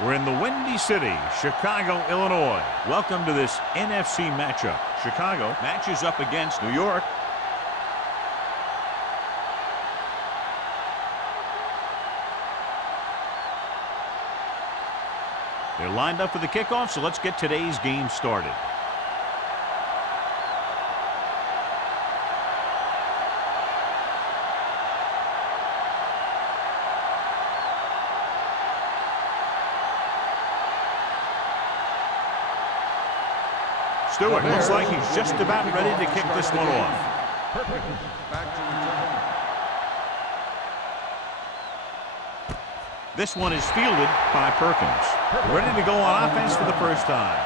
We're in the Windy City, Chicago, Illinois. Welcome to this NFC matchup. Chicago matches up against New York. They're lined up for the kickoff, so let's get today's game started. Stewart looks like he's just about ready to kick this one off. Perfect. Back to return. This one is fielded by Perkins. Ready to go on offense for the first time.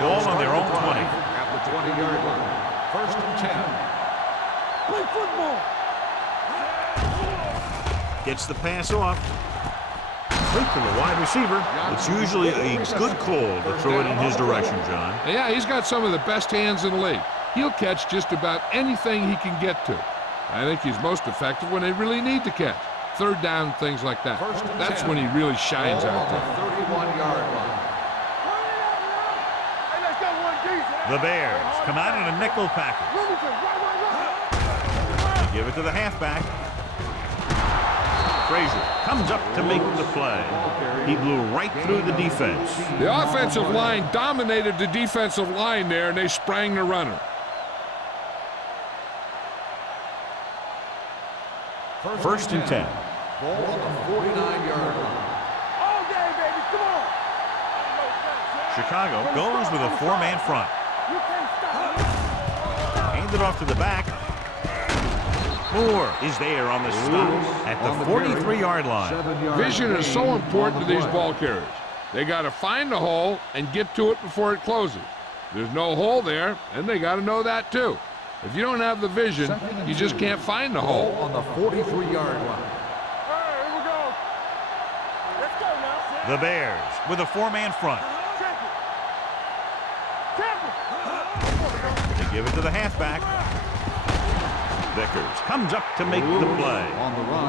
Ball on their own 20. At the 20-yard line. First and 10. Play football. Gets the pass off. Straight to the wide receiver. It's usually a good call to throw it in his direction, John. Yeah, he's got some of the best hands in the league. He'll catch just about anything he can get to. I think he's most effective when they really need to catch. Third down, things like that. That's when he really shines out there. 31-yard line. The Bears come out in a nickel package. They give it to the halfback. Frazier comes up to make the play. He blew right through the defense. The offensive line dominated the defensive line there, and they sprang the runner. First and 10. Ball on the 49-yard line. All day, baby. Come on. Chicago goes with a four-man front. You can't stop. Hand it off to the back. Moore is there on the stop at the 43-yard line. Vision is so important to these ball carriers. They got to find the hole and get to it before it closes. There's no hole there, and they got to know that too. If you don't have the vision, you just can't find the hole. On the 43-yard line. All right, here we go. Let's go now. The Bears with a four-man front. They give it to the halfback. Vickers comes up to make the play.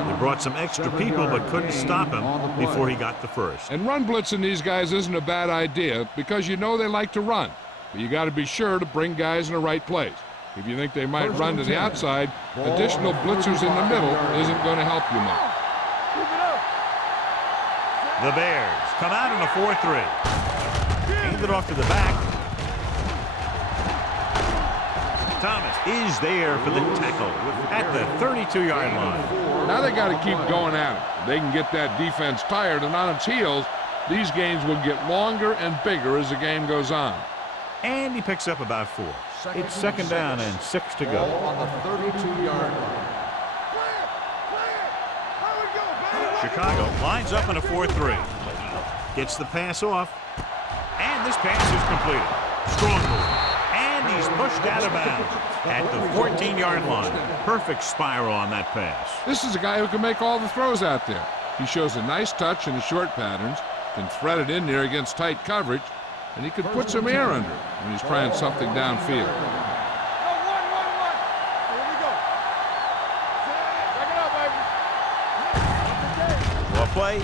They brought some extra people but couldn't stop him before he got the first. And run blitzing these guys isn't a bad idea because you know they like to run. But you got to be sure to bring guys in the right place. If you think they might run to the outside, additional blitzers in the middle isn't going to help you much. The Bears come out in a 4-3. Hand it off to the back. Thomas is there for the tackle at the 32-yard line. Now they got to keep going at it. They can get that defense tired, and on its heels, these games will get longer and bigger as the game goes on. And he picks up about 4. It's second down and 6 to go. On the 32-yard line. Chicago lines up in a 4-3. Gets the pass off. And this pass is completed. Strong move. And he's pushed out of bounds at the 14-yard line. Perfect spiral on that pass. This is a guy who can make all the throws out there. He shows a nice touch in the short patterns, can thread it in there against tight coverage, and he could put some air under it when he's trying something downfield. Well play.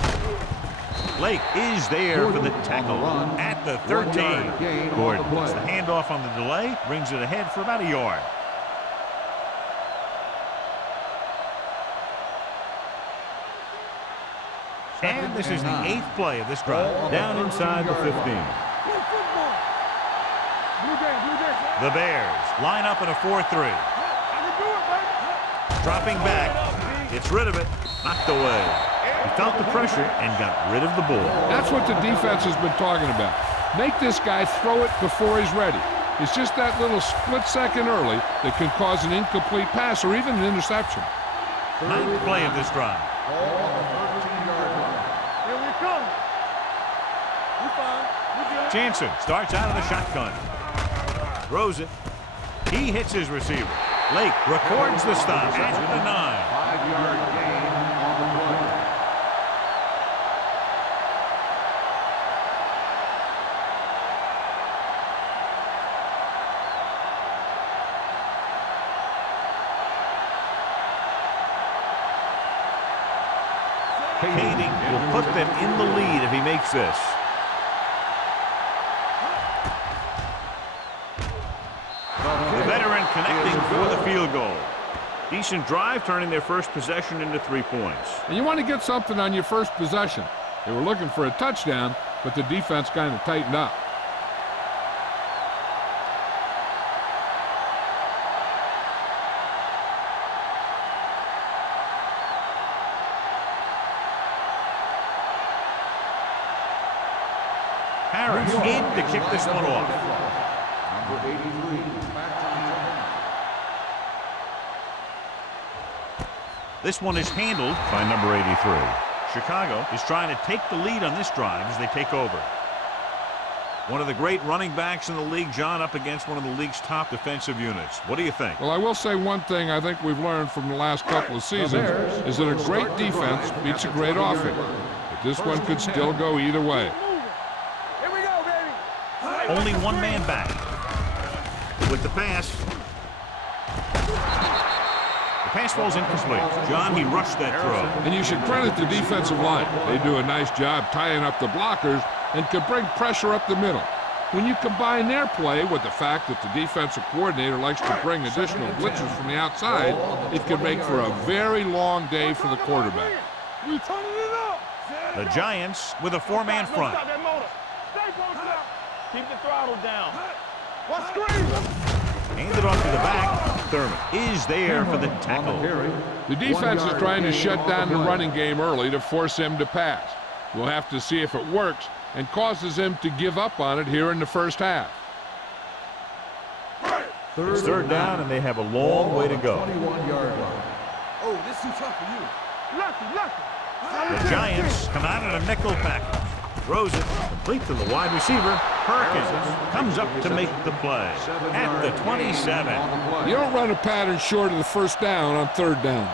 Blake is there for the tackle at the 13. Gordon puts the handoff on the delay, brings it ahead for about a yard. And this is the 8th play of this drive, down inside the 15. The Bears line up in a 4-3. Dropping back, gets rid of it, knocked away. He felt the pressure and got rid of the ball. That's what the defense has been talking about. Make this guy throw it before he's ready. It's just that little split second early that can cause an incomplete pass or even an interception. 9th play of this drive. Ball on the 13-yard line. Here we come. We fine. We good. Jansen starts out of the shotgun. Throws it. He hits his receiver. Lake records the stop at the 9. 5-yard gain on the play. Kading will put them in the lead if he makes this. The veteran connecting for the field goal. Decent drive, turning their first possession into 3 points. And you want to get something on your first possession. They were looking for a touchdown, but the defense kind of tightened up. Harris in to kick this one off. Number 83, back to This one is handled by number 83. Chicago is trying to take the lead on this drive as they take over. One of the great running backs in the league, John, up against one of the league's top defensive units. What do you think? Well, I will say one thing I think we've learned from the last couple of seasons is that a great defense beats a great offense. But this one could still go either way. Here we go, baby. Only one man back. With the pass. The pass falls incomplete. John, he rushed that throw. And you should credit the defensive line. They do a nice job tying up the blockers and can bring pressure up the middle. When you combine their play with the fact that the defensive coordinator likes to bring additional blitzers from the outside, it can make for a very long day for the quarterback. We turning it up. The Giants with a 4-man front. Stop that motor. Stay posted up. Keep the throttle down. What screen? Handed off to the back. Thurman is there for the tackle. The defense is trying to shut down the running game early to force him to pass. We'll have to see if it works and causes him to give up on it here in the first half. It's third down, and they have a long way to go. 21-yard line. Oh, this too tough for you. Lucky. The Giants come out in a nickel package. Throws it complete to the wide receiver. Perkins comes up to make the play at the 27. You don't run a pattern short of the first down on third down.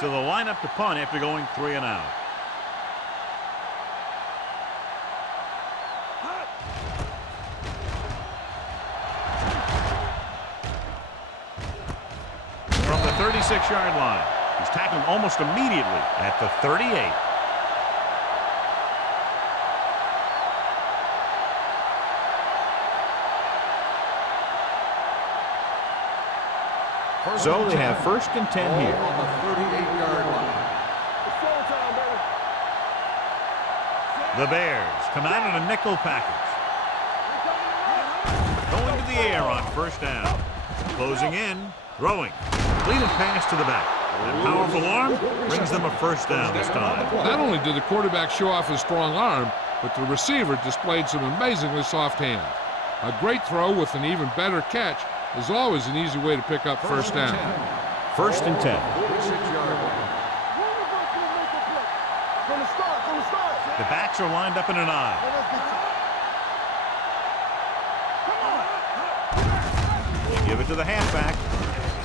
So they'll line up to punt after going 3 and out. From the 36-yard line. He's tackled almost immediately at the 38. So they have first and 10 here. On the 38-yard line. The Bears come out in a nickel package. Going to the air on first down. Closing in. Throwing. Completed pass to the back. That powerful arm brings them a first down this time. Not only did the quarterback show off his strong arm, but the receiver displayed some amazingly soft hands. A great throw with an even better catch is always an easy way to pick up first down. First and 10. 46-yard line. From the start. The backs are lined up in an I. Give it to the halfback.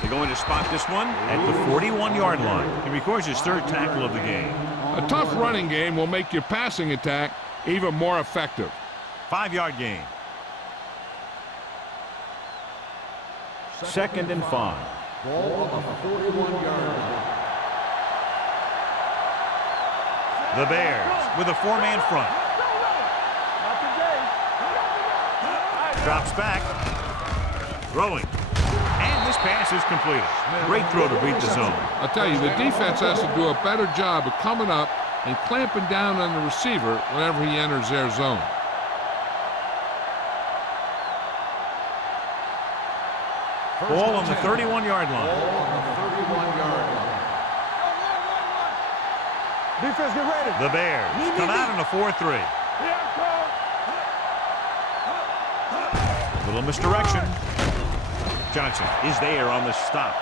They're going to spot this one at the 41-yard line. He records his third tackle of the game. A tough running game will make your passing attack even more effective. 5-yard gain. Second and 5. Ball on the 41-yard line. The Bears with a 4-man front. Drops back. Throwing. And this pass is completed. Great throw to beat the zone. I'll tell you, the defense has to do a better job of coming up and clamping down on the receiver whenever he enters their zone. Ball on the 31-yard line. Ball on the 31-yard line. Defense, get ready. The Bears come out in a 4-3. Little misdirection. Johnson is there on the stop.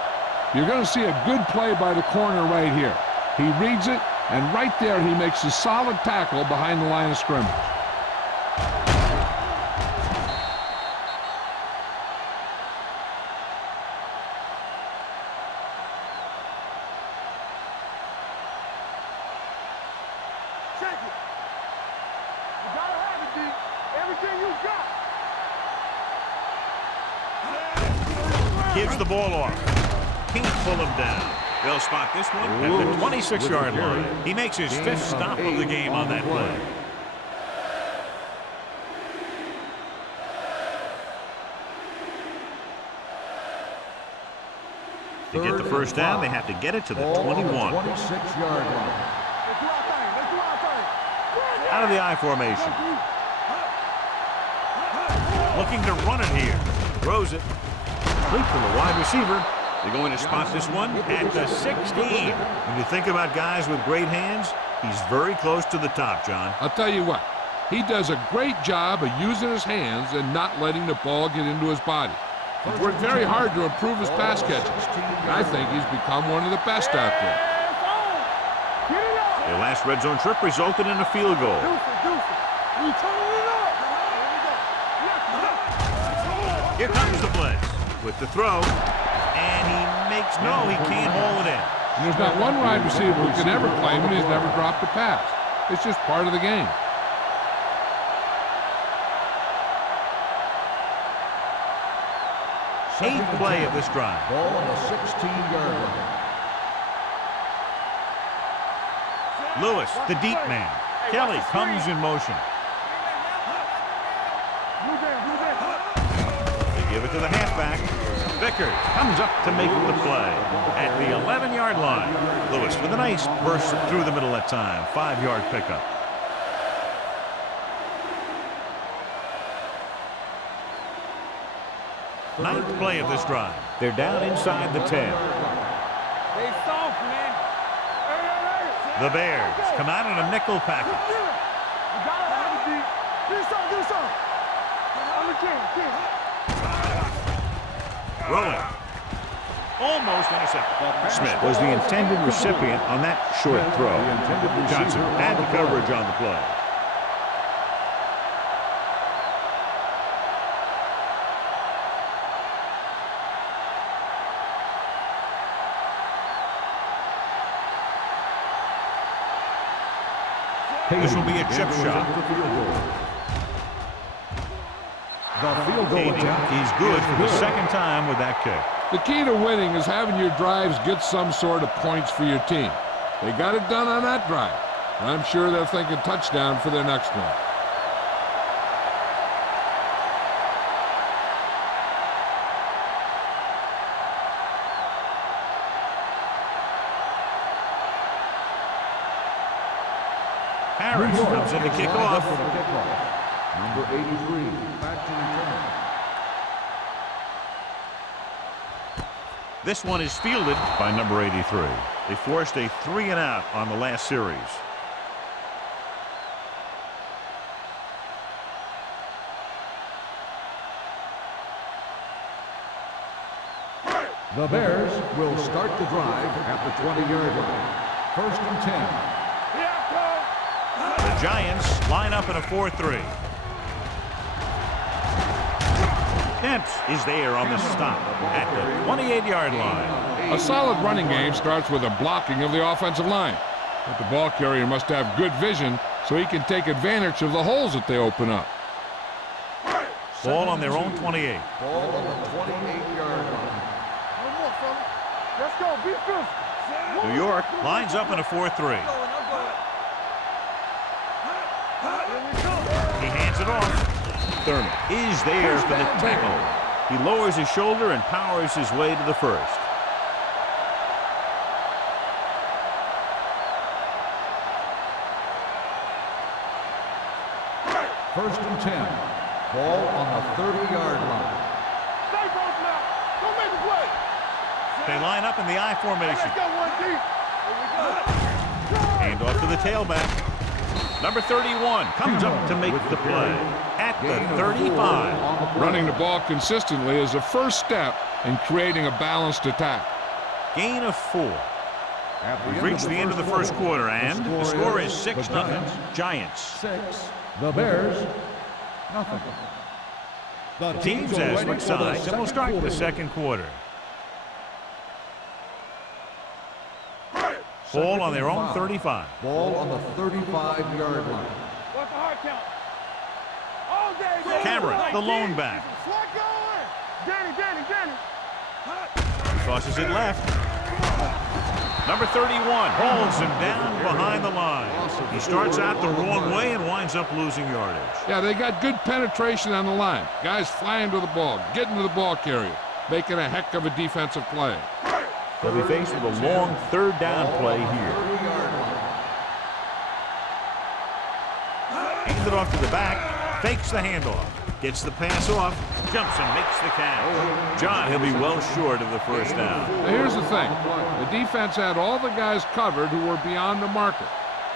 You're going to see a good play by the corner right here. He reads it, and right there he makes a solid tackle behind the line of scrimmage. Check it. You gotta have it, D. everything you got. Gives the ball off. Can't pull him down. They'll spot this one at the 26-yard line. He makes his 5th stop of the game on that play. To get the first down, they have to get it to the 21. 26-yard line. Let's do our thing. Let's do our thing. Out of the I formation. Looking to run it here. Throws it. Complete from the wide receiver. They're going to spot this one at the 16. When you think about guys with great hands, he's very close to the top, John. I'll tell you what, he does a great job of using his hands and not letting the ball get into his body. He's worked very hard to improve his pass catches, and I think he's become one of the best out there. Their last red zone trip resulted in a field goal. Here comes the blitz with the throw, and he makes no, he can't haul it in. And there's not one wide receiver who can ever claim that he's never dropped a pass. It's just part of the game. Eighth play of this drive. Ball on the 16-yard line. Lewis, the deep man. Kelly comes in motion. They give it to the halfback. Vickers comes up to make the play at the 11-yard line. Lewis with a nice burst through the middle that time. 5-yard pickup. Ninth play of this drive. They're down inside the 10. They soft, man. The Bears come out in a nickel package. You gotta have it deep. Do something. I'm the king. Rolling. Almost intercepted. Smith was the intended recipient on that short throw. Johnson had the coverage on the play. This will be a chip shot. The field goal attempt He's good for the second time with that kick. The key to winning is having your drives get some sort of points for your team. They got it done on that drive, and I'm sure they're thinking touchdown for their next one. Harris comes in to kick off. Number 83, back to return. This one is fielded by number 83. They forced a 3-and-out on the last series. The Bears will start the drive at the 20-yard line. 1st and 10. The Giants line up in a 4-3. Dent is there on the stop at the 28-yard line. A solid running game starts with a blocking of the offensive line. But the ball carrier must have good vision so he can take advantage of the holes that they open up. Ball on their own 28. Ball on the 28-yard line. Let's go. Be physical. New York lines up in a 4-3. He hands it off. Thurman is there for the tackle. He lowers his shoulder and powers his way to the first. First and 10. Ball on the 30-yard line. Stay close now. Don't make a play. They line up in the I formation. Let's go one deep. Hand off to the tailback. Number 31 comes up to make the play at the 35. Running the ball consistently is the first step in creating a balanced attack. Gain of 4. We've reached the end of the first quarter, and the score is 6-0. Giants. 6. The Bears, nothing. The teams as switch sides, and we'll start the second quarter. Ball on their own 35. Ball on the 35-yard line. What's the hard count? All Cameron, the lone back. Danny. Crosses it left. Number 31 holds him down behind the line. He starts out the wrong way and winds up losing yardage. Yeah, they got good penetration on the line. Guys flying to the ball, getting to the ball carrier, making a heck of a defensive play. They'll be faced with a long third down play here. Hands it off to the back, fakes the handoff, gets the pass off, jumps and makes the catch. John, he'll be well short of the first down. Now here's the thing. The defense had all the guys covered who were beyond the marker.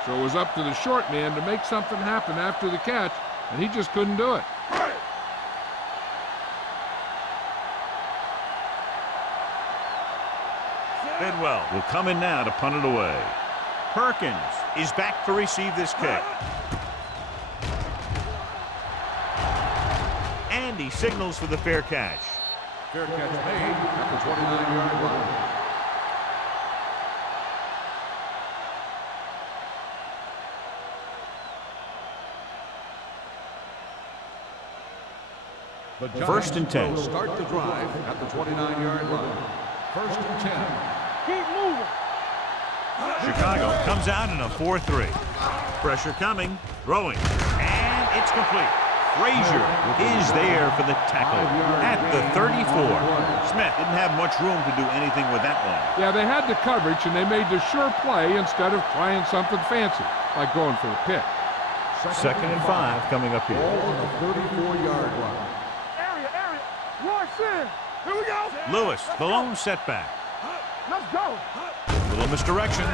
So it was up to the short man to make something happen after the catch, and he just couldn't do it. Bidwell will come in now to punt it away. Perkins is back to receive this kick. And he signals for the fair catch. Fair catch made at the 29-yard line. The Giants First and 10. will start the drive at the 29-yard line. First and 10. Keep moving. Chicago comes out in a 4-3. Pressure coming, throwing, and it's complete. Frazier is there for the tackle at the 34. Smith didn't have much room to do anything with that one. Yeah, they had the coverage, and they made the sure play instead of trying something fancy, like going for a pick. Second and 5 coming up here. Ball on the 34-yard line. Area. Royce in. Here we go. Lewis, the lone setback. Let's go. Little misdirection.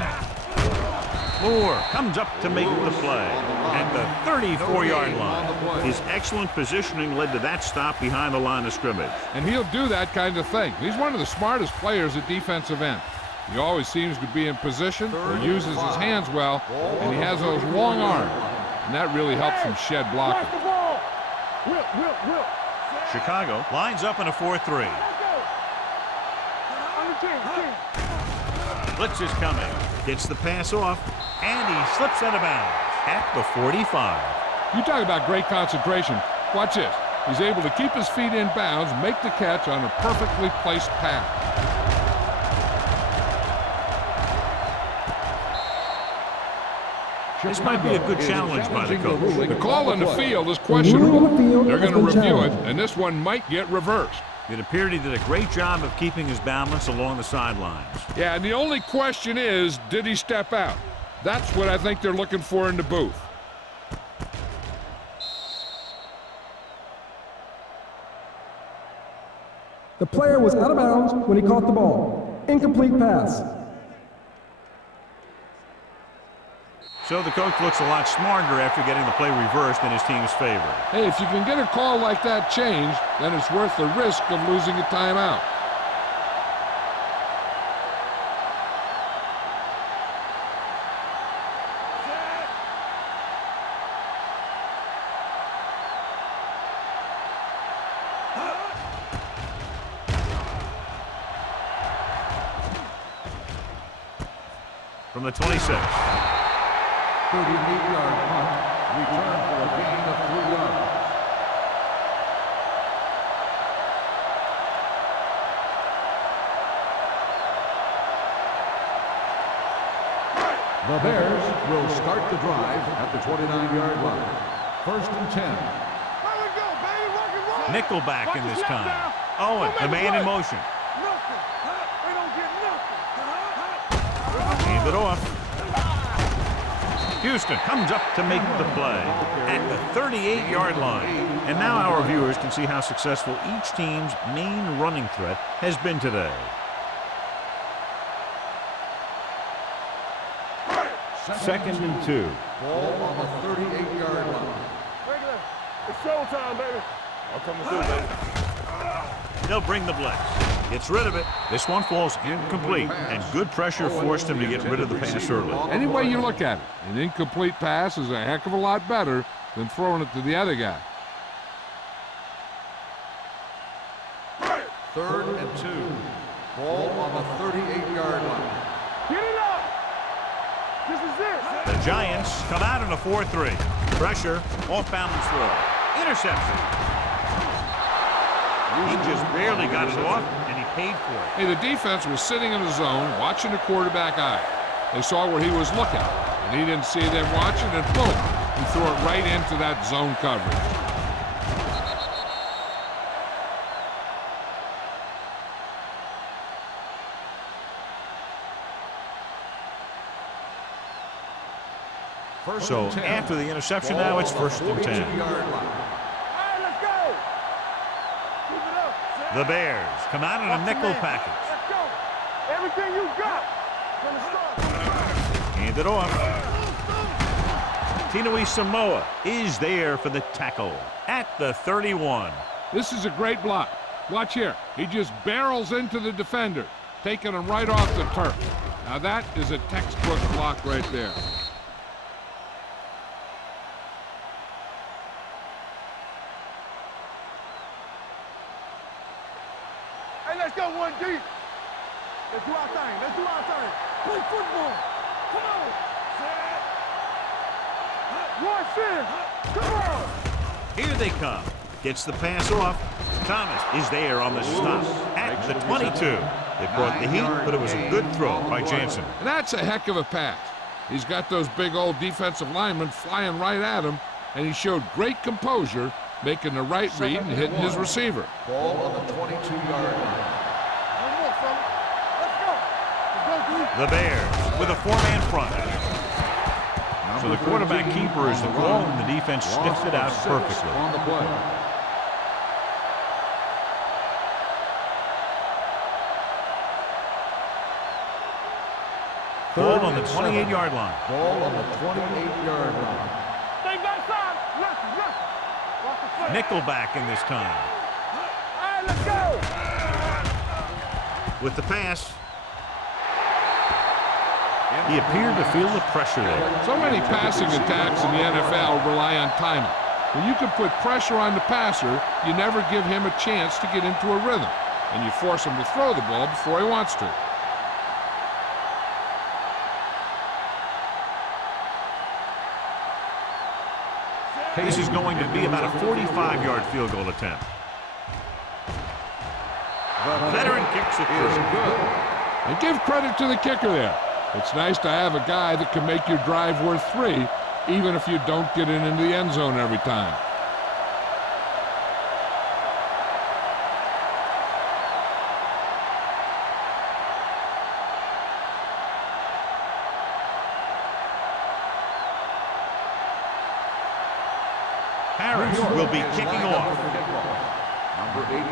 Moore comes up to make the play at the 34-yard line. His excellent positioning led to that stop behind the line of scrimmage. And he'll do that kind of thing. He's one of the smartest players at defensive end. He always seems to be in position, he uses his hands well, and he has those long arms. And that really helps him shed blocking. Watch the ball. Whip. Chicago lines up in a 4-3. Blitz is coming. Gets the pass off, and he slips out of bounds at the 45. You talk about great concentration. Watch this. He's able to keep his feet in bounds, make the catch on a perfectly placed pass. This might be a good challenge by the coach. The call on the field is questionable. They're going to review it, and this one might get reversed. It appeared he did a great job of keeping his balance along the sidelines. Yeah, and the only question is, did he step out? That's what I think they're looking for in the booth. The player was out of bounds when he caught the ball. Incomplete pass. So the coach looks a lot smarter after getting the play reversed in his team's favor. Hey, if you can get a call like that changed, then it's worth the risk of losing a timeout. From the 26. 38-yard punt, return for a gain of 3 yards. The Bears will start the drive at the 29-yard line. First and 10. There we go, baby. Rock and roll. Nickelback in this Watch the snap time. now. Owen, the man in motion. Nothing. They don't get nothing. Hand it off. Houston comes up to make the play at the 38-yard line. And now our viewers can see how successful each team's main running threat has been today. Second and 2. Ball on the 38-yard line. Regular. It's showtime, baby. I'm coming through, baby. They'll bring the blitz. Gets rid of it. This one falls incomplete, and good pressure forced him to get rid of the pass early. Any way you look at it, an incomplete pass is a heck of a lot better than throwing it to the other guy. Third and 2. Ball on the 38-yard line. Get it up. This is it. The Giants come out in a 4-3. Pressure, off-balance throw. Interception. He just barely got it off, and he paid for it. Hey, the defense was sitting in the zone, watching the quarterback eye. They saw where he was looking, and he didn't see them watching, and boom, he threw it right into that zone coverage. So after the interception, now it's 1st and 10. All right, let's go. Keep it up. The Bears come out in a nickel package. Let's go. Everything you got. From the start. Hand it off. Tinui Samoa is there for the tackle at the 31. This is a great block. Watch here. He just barrels into the defender, taking him right off the turf. Now that is a textbook block right there. Hey, let's go one deep. Let's do our thing. Let's do our thing. Play football. Come on. One sin. Come on. Here they come. Gets the pass off. Thomas is there on the stop at the 22. They brought the heat, but it was a good throw by Jansen. And that's a heck of a pass. He's got those big old defensive linemen flying right at him, and he showed great composure, making the right read and hitting his receiver. Ball on the 22-yard line. One more, fella. Let's go. Let's go, dude. The Bears with a 4-man front. So the quarterback keeper is the call, and the defense sniffed it out perfectly. On the play. Ball on the 28-yard line. Ball on the 28-yard line. Stay back side. Left. Walk the foot. Nickelback in this time. All right, let's go. With the pass, he appeared to feel the pressure there. So many passing attacks in the NFL rely on timing. When you can put pressure on the passer, you never give him a chance to get into a rhythm, and you force him to throw the ball before he wants to. This is going to be about a 45-yard field goal attempt. Veteran kicks it through. And give credit to the kicker there. It's nice to have a guy that can make your drive worth 3, even if you don't get it into the end zone every time. Harris will be kicking off. Number 83,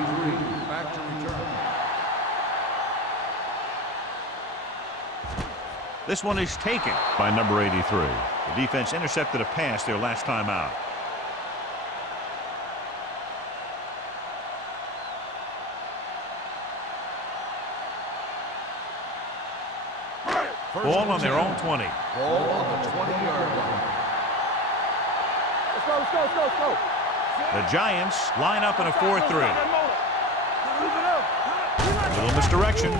back to return. This one is taken by number 83. The defense intercepted a pass their last time out. Ball on their own 20. Ball on the 20-yard line. Let's go. The Giants line up in a 4-3. Keep it up. Little misdirection.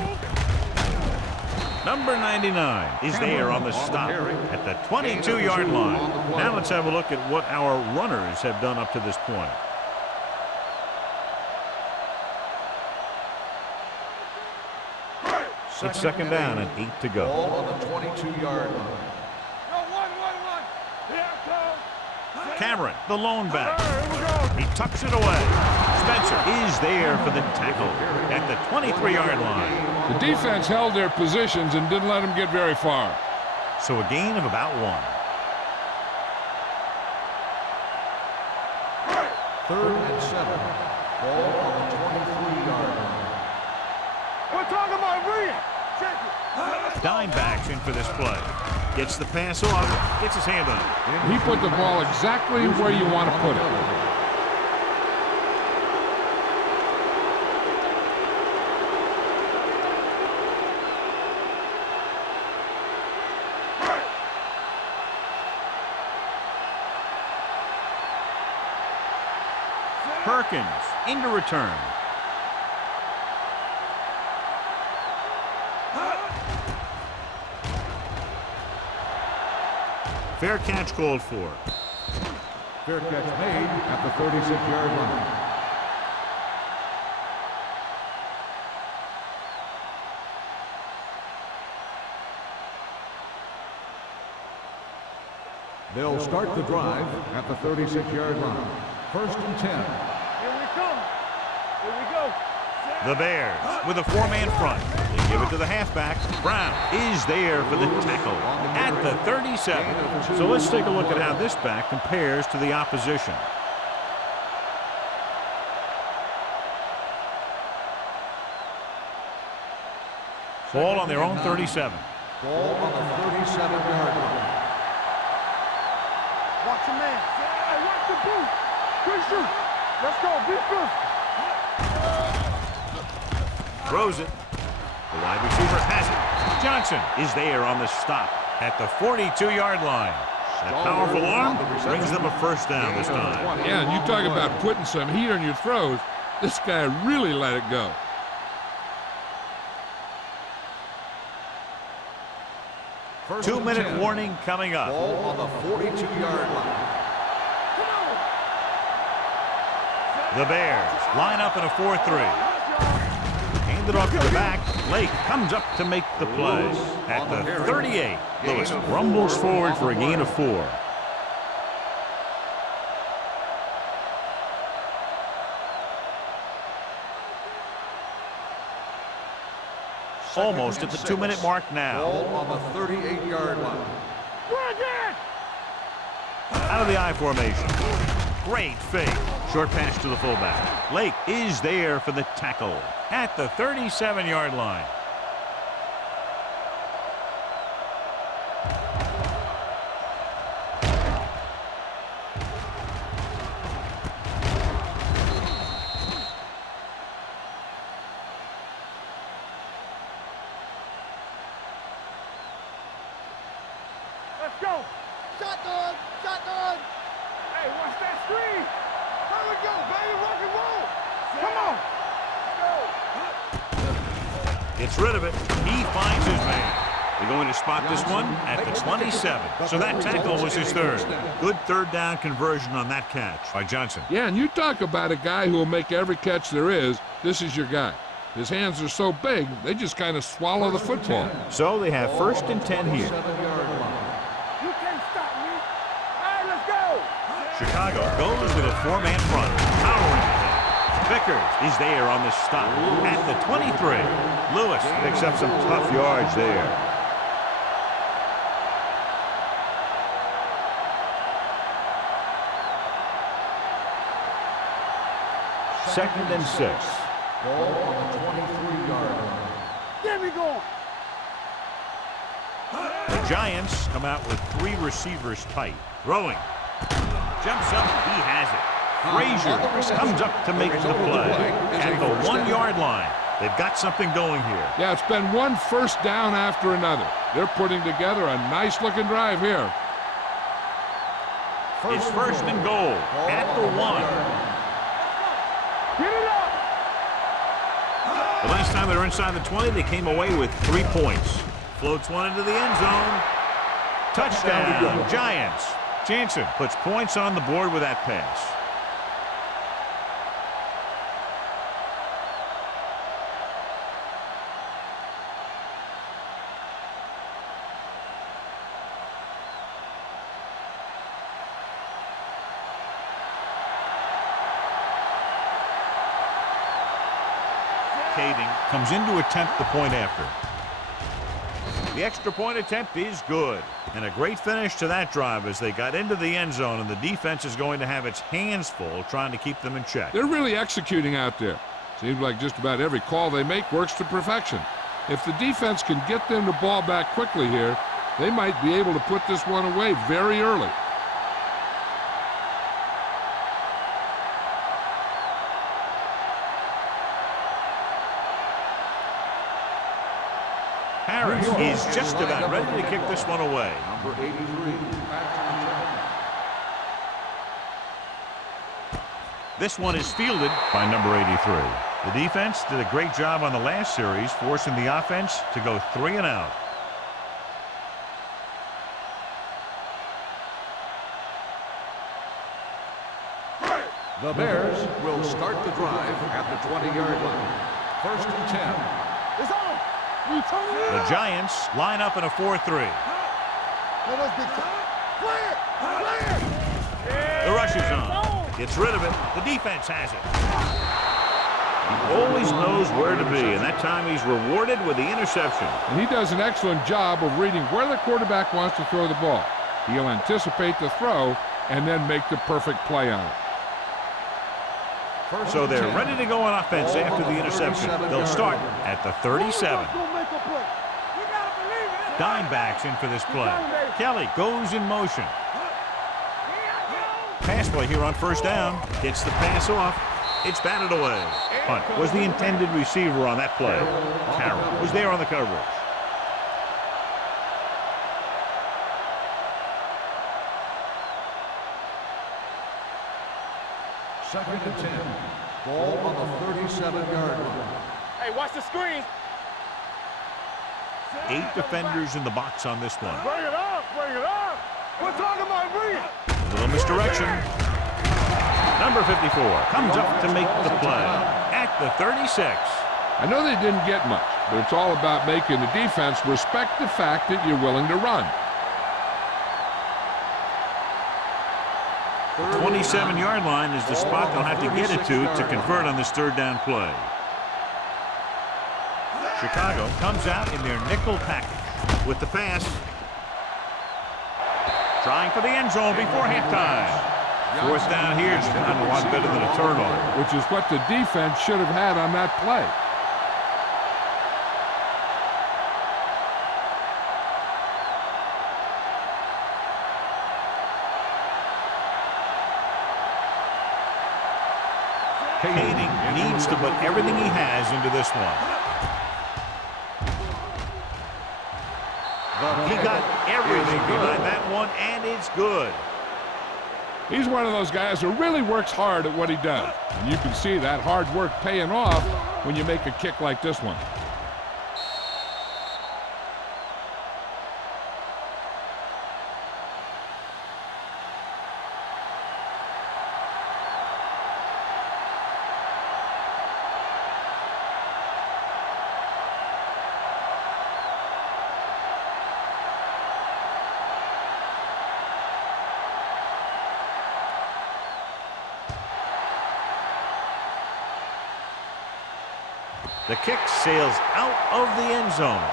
Number 99 is there on the stop at the 22-yard line. Now let's have a look at what our runners have done up to this point. It's 2nd down and 8 to go. Ball on the 22-yard line. One. Here it comes. Cameron, the lone back. Here we go. He tucks it away. Spencer is there for the tackle at the 23-yard line. The defense held their positions and didn't let them get very far. So a gain of about 1. 3rd and 7. Ball on the 23-yard line. We're talking about read. Check it. Dime backs in for this play. Gets the pass off. Gets his hand on it. He put the ball exactly where you want to put it. Perkins into return. Fair catch called for. Fair catch made at the 36-yard line. They'll start the drive at the 36-yard line. 1st and 10. Here we come. Here we go. The Bears with a four-man front. They give it to the halfback. Brown is there for the tackle at the 37. So let's take a look at how this back compares to the opposition. Ball on their own 37. Ball on the 37-yard line. Watch your man. Hey, watch the boot. Good shoot. Let's go. Be physical. Throws it. The wide receiver has it. Johnson is there on the stop at the 42-yard line. That powerful arm brings them a first down this time. Yeah, and you talk about putting some heat on your throws. This guy really let it go. Two-minute warning coming up. Ball on the 42-yard line. The Bears line up in a 4-3. Hand it off to the back. Lake comes up to make the play at the 38. Lewis rumbles forward for a gain of 4. Almost at the 2-minute mark now. Ball on the 38-yard line. Out of the I formation. Great fake. Short pass to the fullback. Lake is there for the tackle at the 37-yard line. Let's go. Shotgun. Shotgun. Hey, watch that screen. Here we go, baby. Rock and roll. Come on. Let's go. Gets rid of it. He finds his man. They're going to spot this one at the 27. So that tackle was his third. Good third down conversion on that catch by Johnson. Yeah, and you talk about a guy who will make every catch there is. This is your guy. His hands are so big, they just kind of swallow the football. So they have 1st and 10 here. 7-yard line. You can't stop me. All right, let's go. Chicago goes with a four-man front. Powering ahead. Vickers is there on the stop at the 23. Lewis picks up some tough yards there. Second and 6. Ball on the 23-yard line. Get me going. The Giants come out with 3 receivers tight. Throwing. Jumps up. He has it. Frazier comes up to make the play at the 1-yard line. They've got something going here. Yeah, it's been one first down after another. They're putting together a nice-looking drive here. It's 1st and goal at the 1. Get it up. The last time they were inside the 20, they came away with 3 points. Floats one into the end zone. Touchdown, Giants. Jansen puts points on the board with that pass. Kading comes in to attempt the point after. The extra point attempt is good. And a great finish to that drive as they got into the end zone, and the defense is going to have its hands full trying to keep them in check. They're really executing out there. Seems like just about every call they make works to perfection. If the defense can get them the ball back quickly here, they might be able to put this one away very early. Harris is just about ready to kick this one away. Number 83. This one is fielded by number 83. The defense did a great job on the last series, forcing the offense to go 3 and out. The Bears will start the drive at the 20-yard line. First and 10. It's on. We turn it The up. Giants line up in a 4-3. That was big time. Clear. Clear. The rush is on. Gets rid of it. The defense has it. He always knows where to be, and that time he's rewarded with the interception. And he does an excellent job of reading where the quarterback wants to throw the ball. He'll anticipate the throw and then make the perfect play on it. So they're ready to go on offense after the interception. They'll start at the 37. Dimebacks in for this play. Kelly goes in motion. Pass play here on first down. Gets the pass off. It's batted away. Hunt was the intended receiver on that play. Carroll was there on the coverage. Second and 10. Ball on the 37-yard line. Hey, watch the screen. 8 defenders in the box on this one. Bring it up. Bring it up. We're talking about bring it. A little misdirection. Number 54 comes up to make the play at the 36. I know they didn't get much, but it's all about making the defense respect the fact that you're willing to run. The 27-yard line is the spot they'll have to get it to convert on this third down play. Chicago comes out in their nickel package with the pass. Trying for the end zone before halftime. Fourth down here is a lot better than a turnover. Which is what the defense should have had on that play. Kading needs to put everything he has into this one. He got everything behind that one, and it's good. He's one of those guys who really works hard at what he does. And you can see that hard work paying off when you make a kick like this one. The kick sails out of the end zone.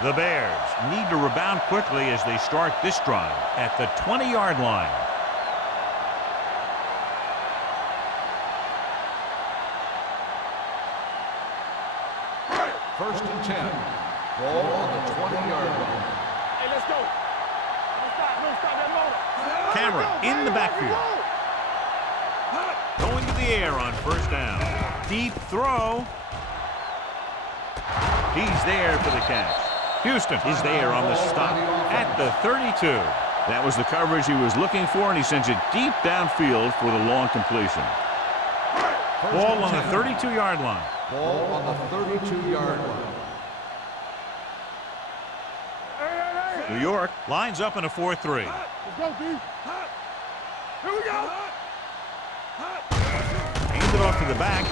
The Bears need to rebound quickly as they start this drive at the 20-yard line. First and 10. Ball on the 20-yard line. Hey, let's go. Don't stop that motor. Cameron in the backfield. Going to the air on first down. Deep throw. He's there for the catch. Houston is there on the stop at the 32. That was the coverage he was looking for, and he sends it deep downfield for the long completion. Ball on the 32-yard line. Ball on the 32-yard line. New York lines up in a 4-3. Let's go, D. Here we go. Hands it off to the back.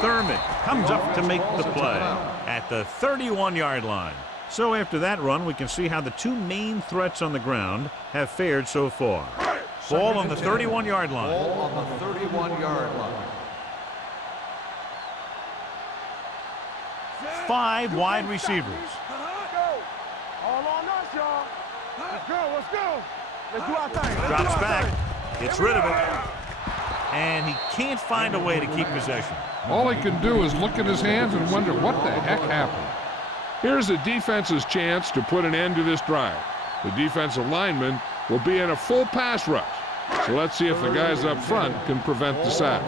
Thurman comes up to make the play at the 31-yard line. So after that run, we can see how the two main threats on the ground have fared so far. Ball on the 31-yard line. Ball on the 31-yard line. 5 wide receivers. All on us, y'all. Let's go. Let's go. Let's do our thing. Drops back. Gets rid of it. And he can't find a way to keep possession. All he can do is look at his hands and wonder what the heck happened. Here's the defense's chance to put an end to this drive. The defensive lineman will be in a full pass rush. So let's see if the guys up front can prevent the sack.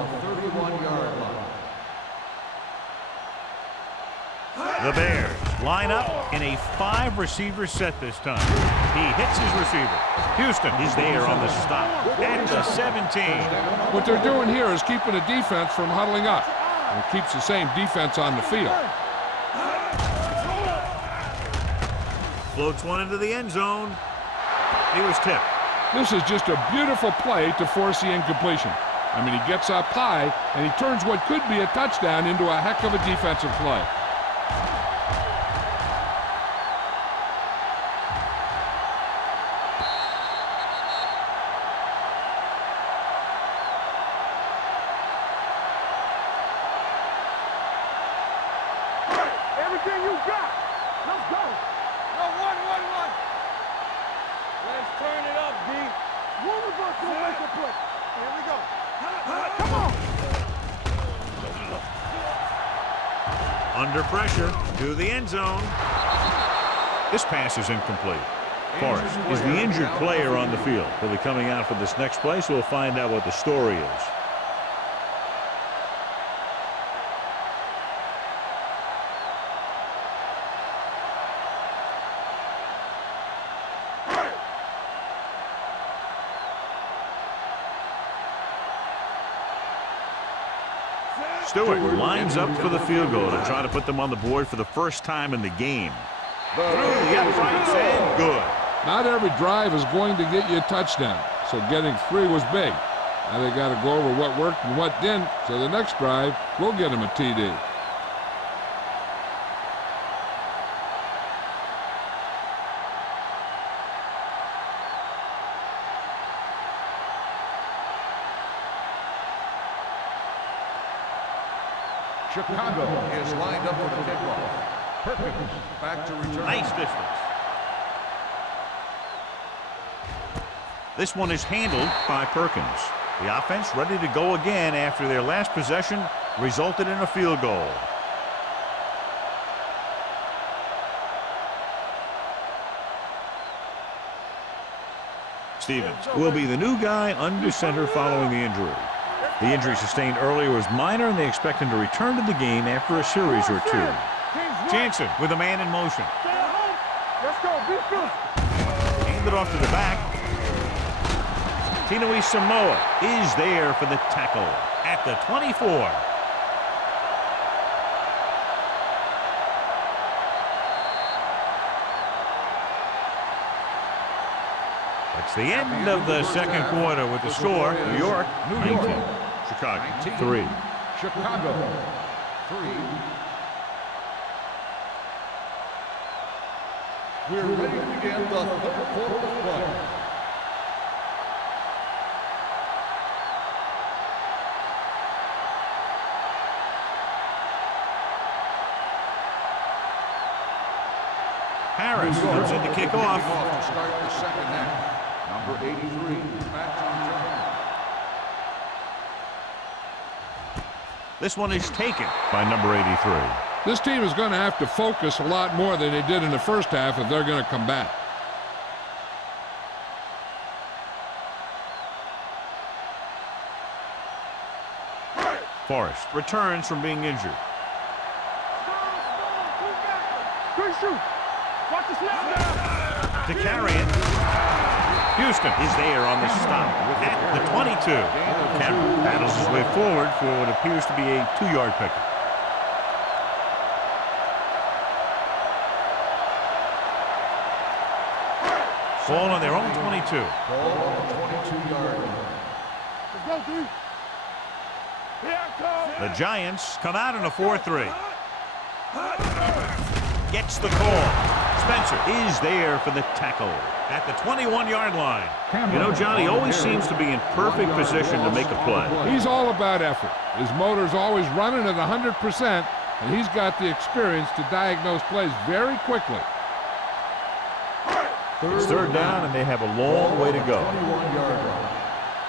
The Bears line up in a 5-receiver set this time. He hits his receiver. Houston is there on the stop at the 17. What they're doing here is keeping the defense from huddling up. And it keeps the same defense on the field. Floats one into the end zone. He was tipped. This is just a beautiful play to force the incompletion. I mean, he gets up high, and he turns what could be a touchdown into a heck of a defensive play. Everything you got. Let's go. No, one. Let's turn it up, D. One of us will make a play. Here we go. Come on. Under pressure to the end zone. This pass is incomplete. Forrest is the injured player on the field. He'll be coming out for this next play, so we'll find out what the story is. Stewart lines up for the field goal to try to put them on the board for the first time in the game. Through the uprights and good. Not every drive is going to get you a touchdown, so getting 3 was big. Now they got to go over what worked and what didn't, so the next drive will get them a TD. Chicago is lined up for the kickoff. Perkins back to return. Nice distance. This one is handled by Perkins. The offense ready to go again after their last possession resulted in a field goal. Stevens will be the new guy under center following the injury. The injury sustained earlier was minor, and they expect him to return to the game after a series or two. Jansen with a man in motion. Let's go. Be good. Hand it off to the back. Tinui Samoa is there for the tackle at the 24. That's the end of the second quarter with the score. New York 19. Chicago 3. Chicago 3. We're ready to begin the third quarter of play. Harris comes in to kick off. To start the second half. Number 83 back to return. This one is taken by number 83. This team is going to have to focus a lot more than they did in the first half if they're going to come back. Forrest returns from being injured. Good shoot. Watch the snap. To carry it. Houston is there on the stop at the 22. Cameron battles his way forward for what appears to be a 2-yard pickup. Ball on their own 22. Ball on the 22-yard line. Let's go, dude. Here it comes. The Giants come out in a 4-3. Gets the call. Spencer is there for the tackle at the 21-yard line. You know, Johnny always seems to be in perfect position to make a play. He's all about effort. His motor's always running at 100%, and he's got the experience to diagnose plays very quickly. It's third down, and they have a long way to go. 21-yard line.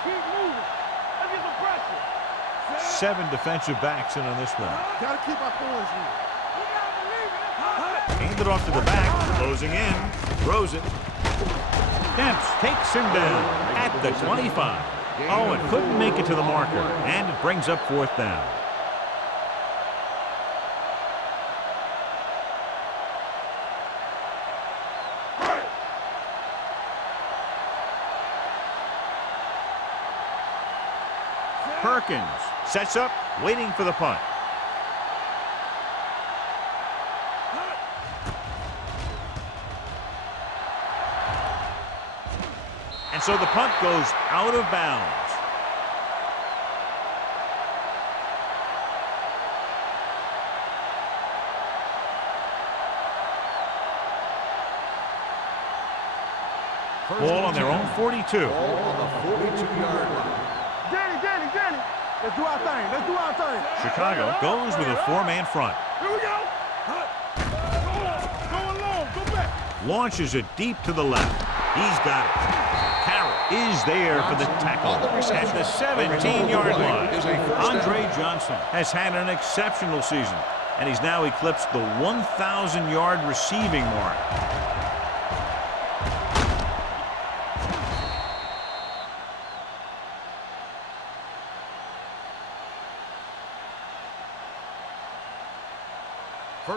Keep moving. Let's get some pressure. 7 defensive backs in on this one. Gotta keep our boys here. Hand it off to the back, closing in, throws it. Demps takes him down at the 25. Oh, and couldn't make it to the marker, and it brings up fourth down. Perkins sets up, waiting for the punt. And so the punt goes out of bounds. Ball on their own 42. Ball on the 42-yard line. Danny. Let's do our thing. Chicago goes with a four-man front. Here we go. Go along. Go back. Launches it deep to the left. He's got it. Carroll is there for the tackle at the 17-yard line. Andre Johnson has had an exceptional season, and he's now eclipsed the 1,000-yard receiving mark.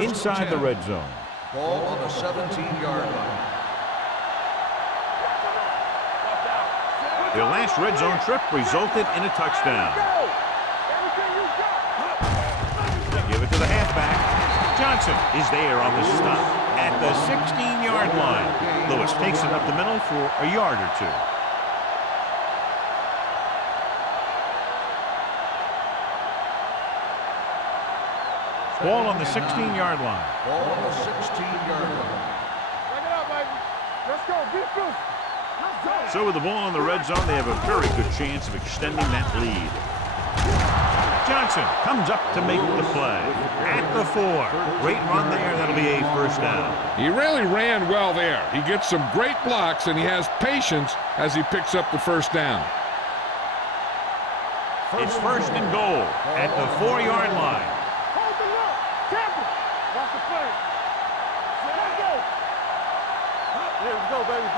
Inside the red zone. Ball on the 17-yard line. Their last red zone trip resulted in a touchdown. They give it to the halfback. Johnson is there on the stop at the 16-yard line. Lewis takes it up the middle for a yard or two. Ball on the 16-yard line. Ball on the 16-yard line. Check it out, baby. Let's go. Be close. Let's go. So with the ball in the red zone, they have a very good chance of extending that lead. Johnson comes up to make the play at the 4. Great run there. That'll be a first down. He really ran well there. He gets some great blocks, and he has patience as he picks up the first down. It's first and goal at the 4-yard line. Hold the look. Campbell. Watch the play. Let's go. Let's go, baby.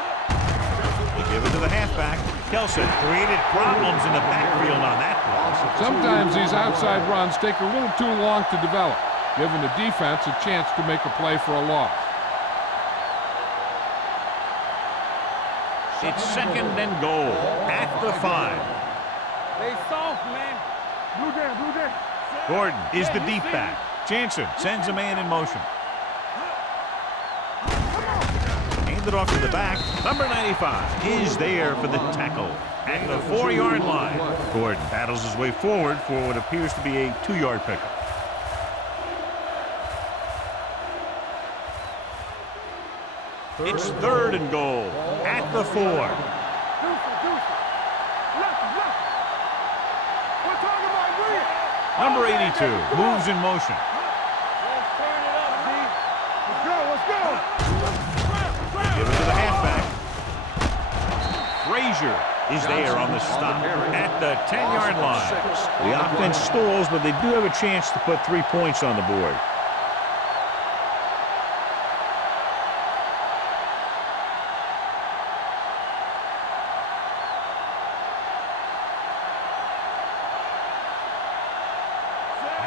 They give it to the halfback. Kelson created problems in the backfield on that play. Sometimes these outside runs take a little too long to develop, giving the defense a chance to make a play for a loss. It's second and goal at the 5. They soft, man. Blue down. Gordon is the deep back. Jansen sends a man in motion. Handed off to the back. Number 95 is there for the tackle at the 4-yard line. Gordon battles his way forward for what appears to be a 2-yard pickup. It's third and goal at the 4. Left. We're talking about win. Number 82 moves in motion. Let's turn it up, D. Let's go. Give it to the halfback. Frazier is there on the stop at the 10-yard line. The offense stalls, but they do have a chance to put 3 points on the board.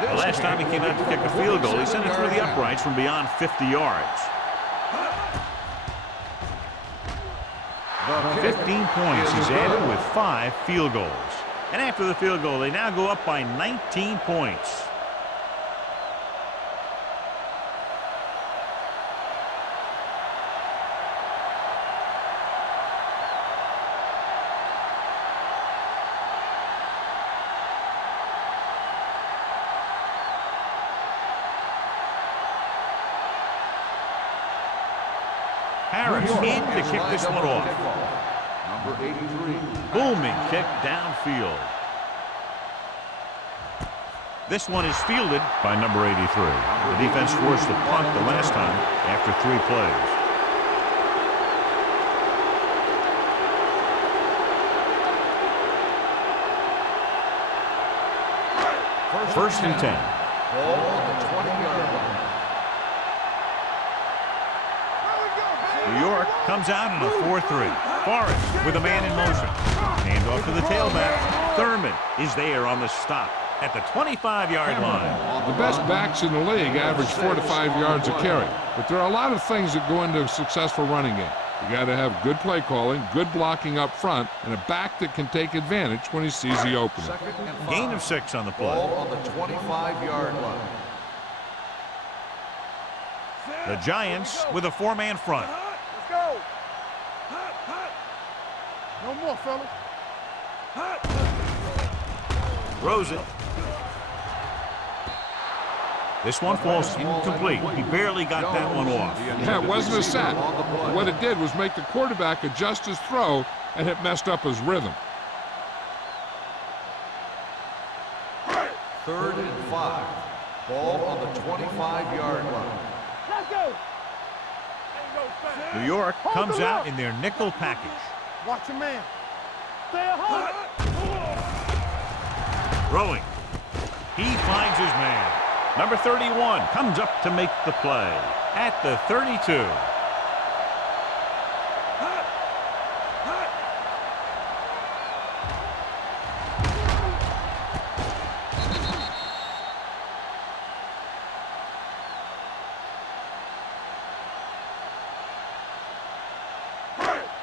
The last time he came out to kick a field goal, he sent it through the uprights from beyond 50 yards. 15 points he's added with 5 field goals. And after the field goal, they now go up by 19 points. Harris in to kick this one off. Number 83. Booming kick downfield. This one is fielded by number 83. The defense forced the punt the last time after 3 plays. First and 10. Ball on the 20-yard line. New York comes out in a 4-3. Forrest with a man in motion. Hand off to the tailback. Thurman is there on the stop at the 25-yard line. The best backs in the league average 4 to 5 yards a carry, but there are a lot of things that go into a successful running game. You got to have good play calling, good blocking up front, and a back that can take advantage when he sees the opening. Gain of 6 on the play. Ball on the 25-yard line. The Giants with a 4-man front. Let's go. No more, fellas. Throws it. This one falls incomplete. He barely got that one off. Yeah, it wasn't a sack. What it did was make the quarterback adjust his throw, and it messed up his rhythm. 3rd and 5. Ball on the 25-yard line. Let's go. New York comes out in their nickel package. Watch your man. Stay hard. Throwing. He finds his man. Number 31 comes up to make the play at the 32.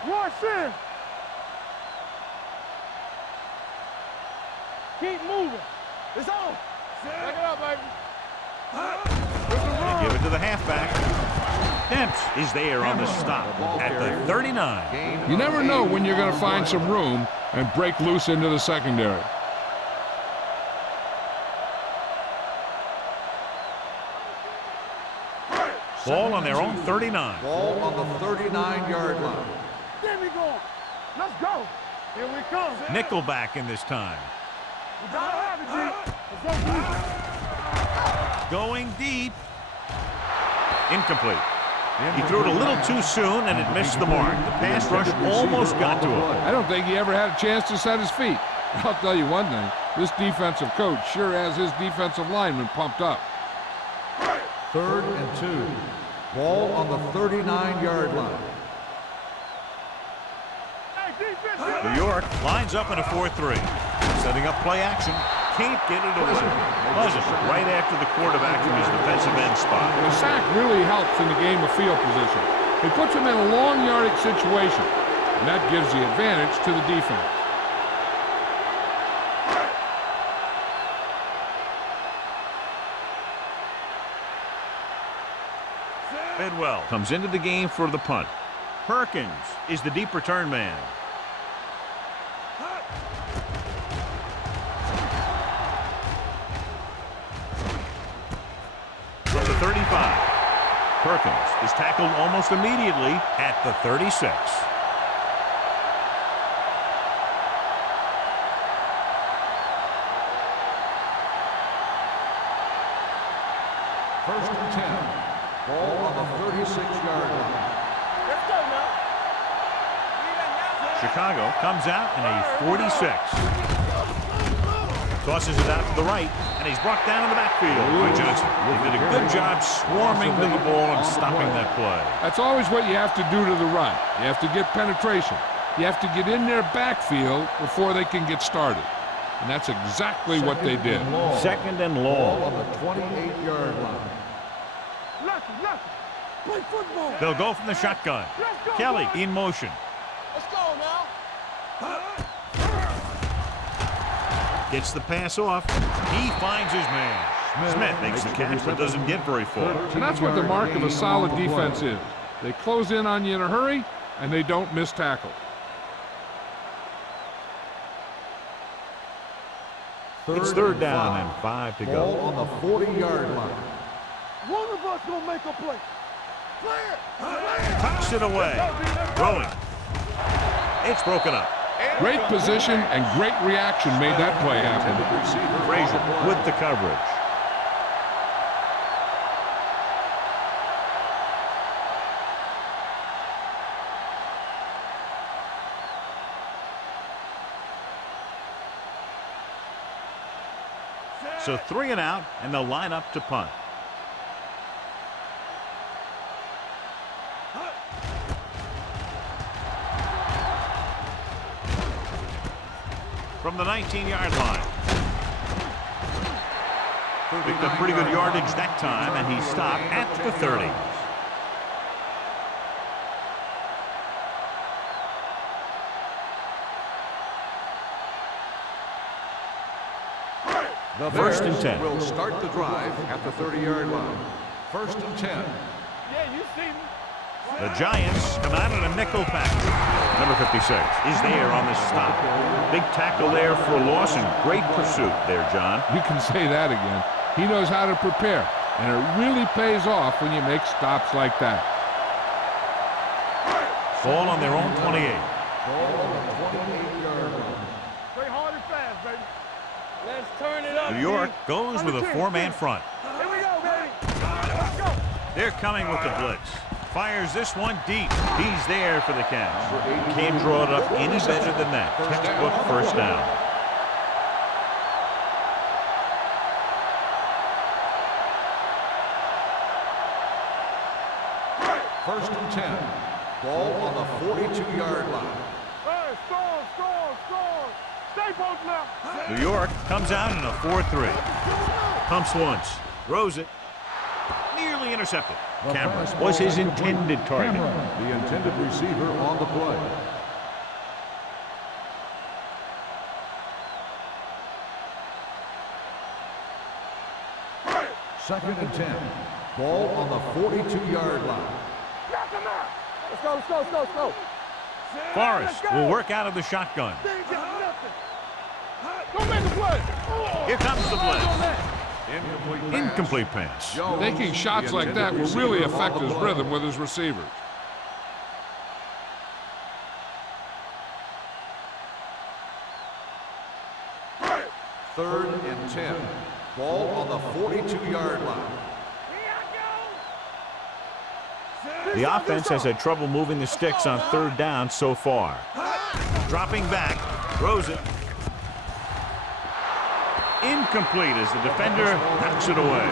Rush in. Keep moving. It's on. Back it up, baby. They give it to the halfback. Demps is there on the stop at the 39. You never know when you're going to find some room and break loose into the secondary. Ball on their own 39. Ball on the 39-yard line. There we go. Let's go. Here we come. Nickelback in this time. We gotta have it, G. Let's go, G. Going deep. Incomplete. He threw it a little too soon, and it missed the mark. The pass rush almost got to him. I don't think he ever had a chance to set his feet. I'll tell you one thing. This defensive coach sure has his defensive linemen pumped up. 3rd and 2. Ball on the 39-yard line. Hey, defense. New York lines up in a 4-3. Setting up play action. Can't get it away. Buzzes right after the quarterback from his defensive end spot. The sack really helps in the game of field position. It puts him in a long yardage situation, and that gives the advantage to the defense. Bidwell comes into the game for the punt. Perkins is the deep return man. From the 35. Perkins is tackled almost immediately at the 36. First and 10. Ball on the 36-yard line. Let's go now. Chicago comes out in a 46. Tosses it out to the right, and he's brought down in the backfield by Johnson. He did a good job swarming to the ball and stopping that play. That's always what you have to do to the run. You have to get penetration. You have to get in their backfield before they can get started. And that's exactly what they did. Second and Ball long. on the 28-yard line. Lucky. Play football. They'll go from the shotgun. Let's go, Kelly boys. in motion. Let's go now. Gets the pass off. He finds his man. Smith makes the catch but doesn't get very far. And that's what the mark of a solid defense is. They close in on you in a hurry, and they don't miss tackle. It's third down and 5 to Ball go. on the 40-yard line. One of us gonna make a play. Clear. Tucks it away. Throwing. It's broken up. Great position and great reaction made that play happen. Frazier with the coverage. So 3 and out, and they'll line up to punt. From the 19-yard line. Picked up pretty good yardage that time, and he stopped at the 30. The First and Bears 10. will start the drive at the 30-yard line. First and 10. Yeah, you see me. The Giants come out in a nickel package. Number 56 is there on the stop. Big tackle there for a loss and great pursuit there, John. You can say that again. He knows how to prepare. And it really pays off when you make stops like that. Ball on their own 28. Ball on the 28-yard line. Play hard and fast, baby. Let's turn it up. New York D. goes with a 4-man front. Here we go, baby. Let's go. They're coming with the blitz. Fires this one deep. He's there for the catch. Can't draw it up any better than that. Textbook first down. First and 10. Ball on the 42-yard line. Hey, score. Stay both now. New York comes out in a 4-3. Pumps once. Throws it. Nearly intercepted. Cameron was his intended target. Cameron, the intended receiver on the play. Second and 10. Ball on the 42-yard line. Let's go. Forrest will work out of the shotgun. They ain't got nothing. Don't make a play. Here comes the blitz. Incomplete pass. Taking shots like that will really affect his rhythm with his receivers. Third and 10. Ball on the 42-yard line. The offense has had trouble moving the sticks on third down so far. Dropping back, throws it. Incomplete as the defender knocks it away.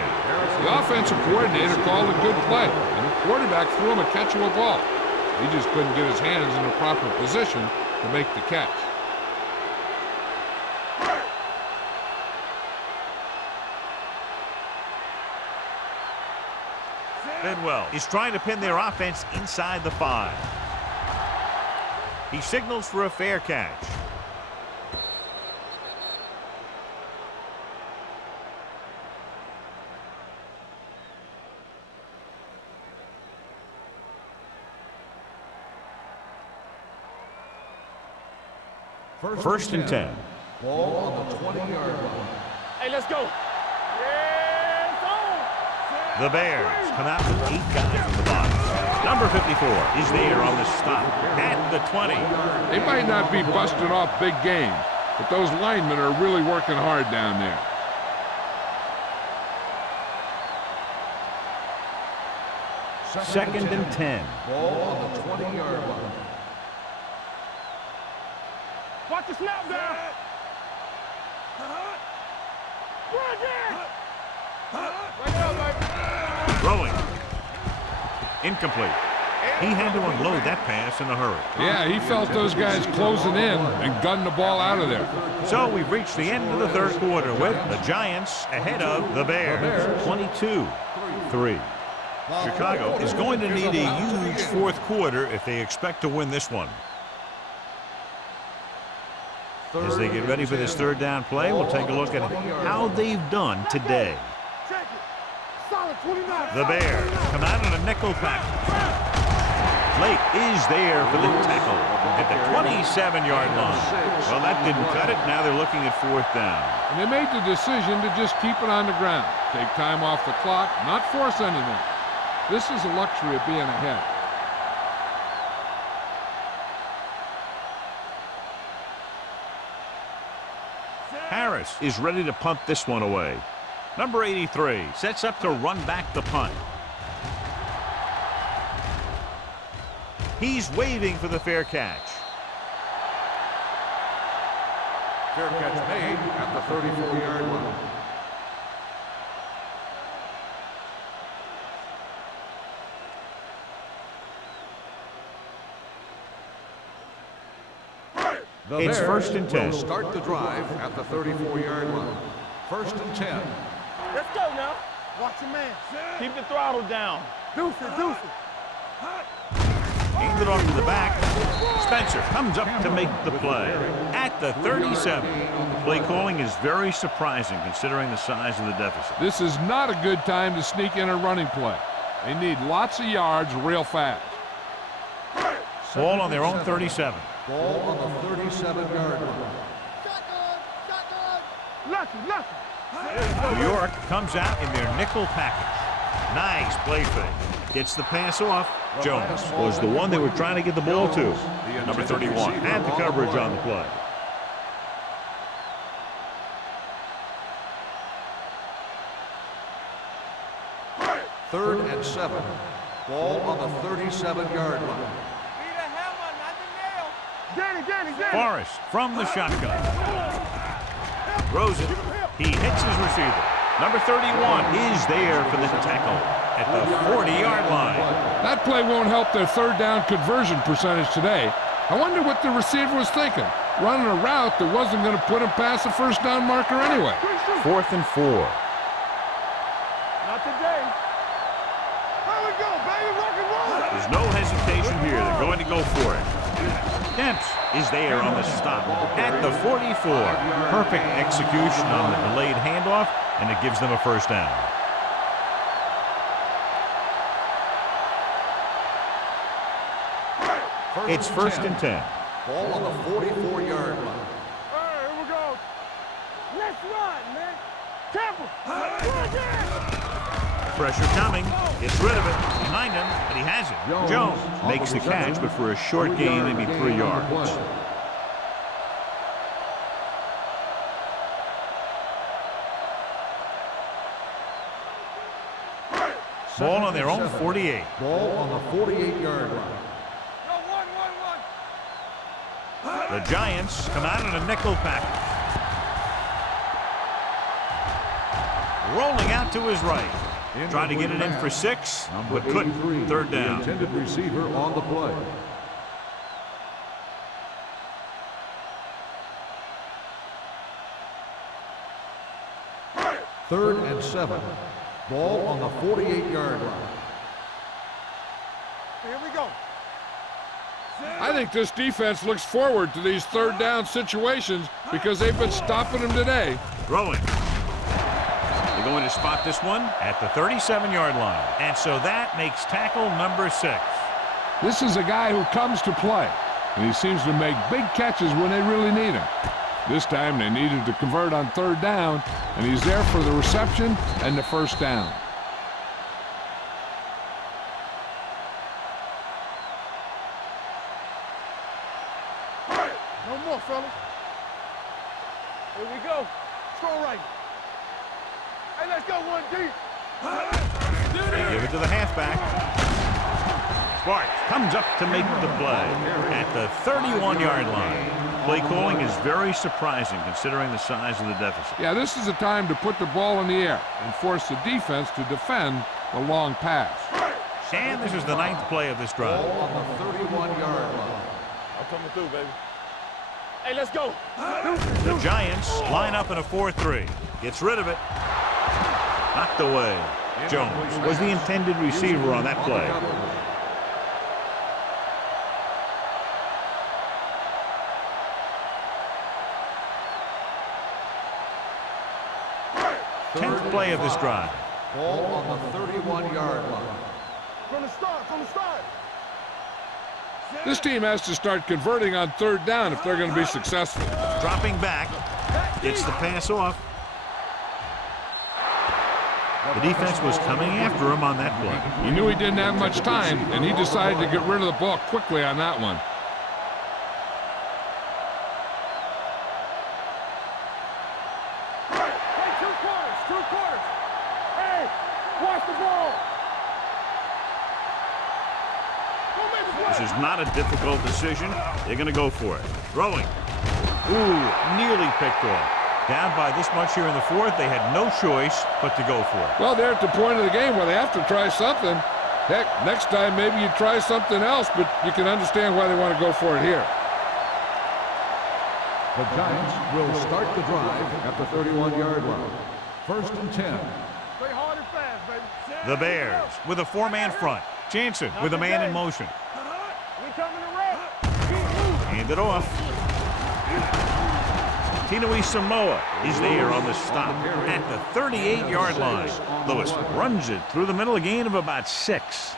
The offensive coordinator called a good play, and the quarterback threw him a catchable ball. He just couldn't get his hands in the proper position to make the catch. Bidwell is trying to pin their offense inside the 5. He signals for a fair catch. First and 10. Ball on the 20-yard line. Hey, let's go. The Bears come out with 8 guys from the box. Number 54 is there on the stop at the 20. They might not be busting off big games, but those linemen are really working hard down there. Second and 10. Ball on the 20-yard line. Watch the snap down. Throwing. Incomplete. He had to unload that pass in a hurry. Yeah, he felt those guys closing in and gunned the ball out of there. So we've reached the end of the third quarter with the Giants ahead of the Bears. 22-3. Chicago is going to need a huge fourth quarter if they expect to win this one. As they get ready for this third down play, we'll take a look at how they've done today. The Bears come out in a nickel package. Lake is there for the tackle at the 27-yard line. Well, that didn't cut it. Now they're looking at fourth down. And they made the decision to just keep it on the ground. Take time off the clock, not force anything. This is the luxury of being ahead. Harris is ready to punt this one away. Number 83 sets up to run back the punt. He's waving for the fair catch. Fair catch made at the 34-yard line. It's first and 10. Will start the drive at the 34-yard line. First and 10. Let's go now. Watch your man. Keep the throttle down. Deuce it. Hand it off to the back. Spencer comes up to make the play at the 37. Play calling is very surprising considering the size of the deficit. This is not a good time to sneak in a running play. They need lots of yards real fast. Ball on their own 37. Ball on the 37-yard line. Lucky. New York comes out in their nickel package. Nice play fake. Gets the pass off. Jones was the one they were trying to get the ball to. Number 31 had the coverage on the play. Third and 7. Ball on the 37-yard line. Danny. Forrest from the shotgun. Throws it. He hits his receiver. Number 31 is there for the tackle at the 40-yard line. That play won't help their third down conversion percentage today. I wonder what the receiver was thinking, running a route that wasn't going to put him past the first down marker anyway. 4th and 4. Not today. There we go, baby. Rock and roll. There's no hesitation here. They're going to go for it. Demps is there on the stop at the 44. Perfect execution on the delayed handoff, and it gives them a first down. It's first and 10. Ball on the 44-yard line. All right, here we go. Let's run, man. Temple. Pressure coming. Gets rid of it. Behind him, but he has it. Jones makes the catch, but for a short gain, maybe 3 yards. Ball on their own 48. Ball on the 48-yard line. The Giants come out in a nickel package. Rolling out to his right. Trying to get it in for 6, but couldn't. Third down. The intended receiver on the play. Third and 7. Ball on the 48-yard line. Here we go. I think this defense looks forward to these third down situations because they've been stopping them today. Throwing. They're going to spot this one at the 37-yard line. And so that makes tackle number 6. This is a guy who comes to play, and he seems to make big catches when they really need him. This time they needed to convert on third down, and he's there for the reception and the first down. No more, fellas. Here we go. Throw right. Hey, let's go one deep. They give it to the halfback. Sparks comes up to make the play at the 31-yard line. Play calling is very surprising considering the size of the deficit. Yeah, this is the time to put the ball in the air and force the defense to defend the long pass. And this is the 9th play of this drive. Ball on the 31-yard line. I'm coming through, baby. Hey, let's go. The Giants line up in a 4-3. Gets rid of it. Knocked away. Jones was the intended receiver on that play. Tenth play of this drive. Ball on the 31-yard line. From the start. This team has to start converting on third down if they're going to be successful. Dropping back. Gets the pass off. The defense was coming after him on that play. He knew he didn't have much time, and he decided to get rid of the ball quickly on that one. Hey, two quarters. Hey, watch the ball. This is not a difficult decision. They're going to go for it. Throwing. Ooh, nearly picked off. Down by this much here in the 4th, they had no choice but to go for it. Well, they're at the point of the game where they have to try something. Heck, next time maybe you try something else, but you can understand why they want to go for it here. The Giants will start the drive at the 31-yard line. First and 10. Play hard and fast, baby. The Bears with a 4-man front. Jansen with a man in motion. We coming to rest. Keep moving. Hand it off. Tinui Samoa is there on the stop at the 38-yard line. Lewis runs it through the middle, a gain of about 6.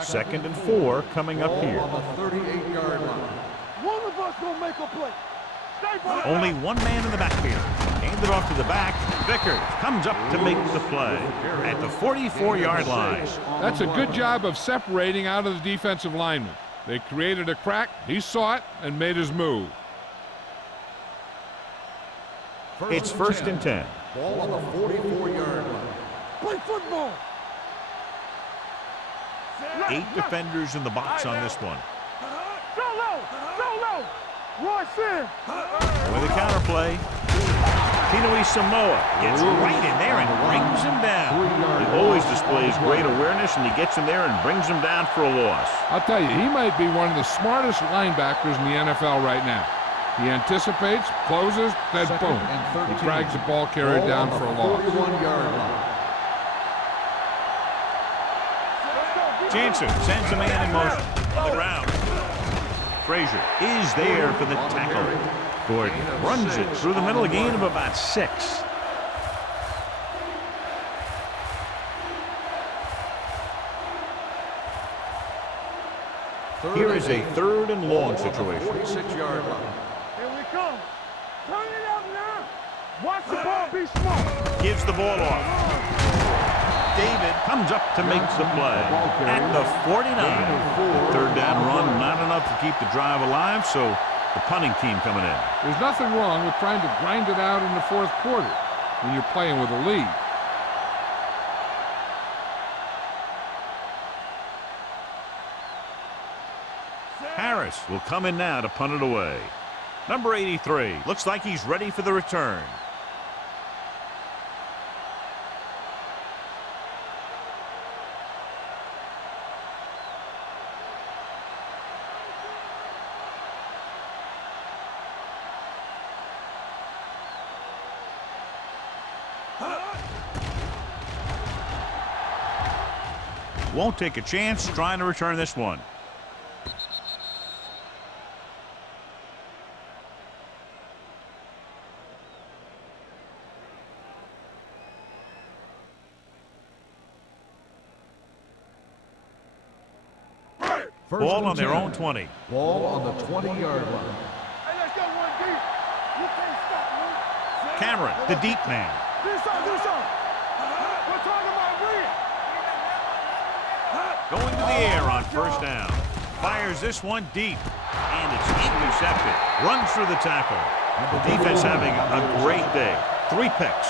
Second and 4 coming up here. On the 38-yard line. One of us gonna make a play. Stay back. Only one man in the backfield. Hand it off to the back. Vickers comes up to make the play at the 44-yard line. That's a good job of separating out of the defensive lineman. They created a crack, he saw it, and made his move. It's first and 10. Ball on the 44-yard line. Play football. 8 defenders in the box on this one. So low. Roy Sin. With a counter play, Tinoe Samoa gets right in there and brings him down. He always displays great awareness, and he gets him there and brings him down for a loss. I'll tell you, he might be one of the smartest linebackers in the NFL right now. He anticipates, closes, then boom, he drags the ball carrier down for a loss. 41-yard line. Jansen sends a man in motion on the ground. Frazier is there for the tackle. Gordon runs it through the middle, a gain of about 6. Here is a 3rd and long situation. 46-yard line. Here we come. Turn it up now. Watch the ball be smart. Gives the ball off. David comes up to make the play at the 49. 3rd down run, not enough to keep the drive alive, so the punting team coming in. There's nothing wrong with trying to grind it out in the 4th quarter when you're playing with a lead. Harris will come in now to punt it away. Number 83 looks like he's ready for the return. Won't take a chance trying to return this one. Ball on their own 20. Ball on the 20-yard line. Hey, let's go one deep. You can't stop me. Cameron, the deep man. Do something. We're talking about Reed. Going to the air on 1st down. Fires this one deep, and it's intercepted. Runs through the tackle. The defense having a great day. 3 picks.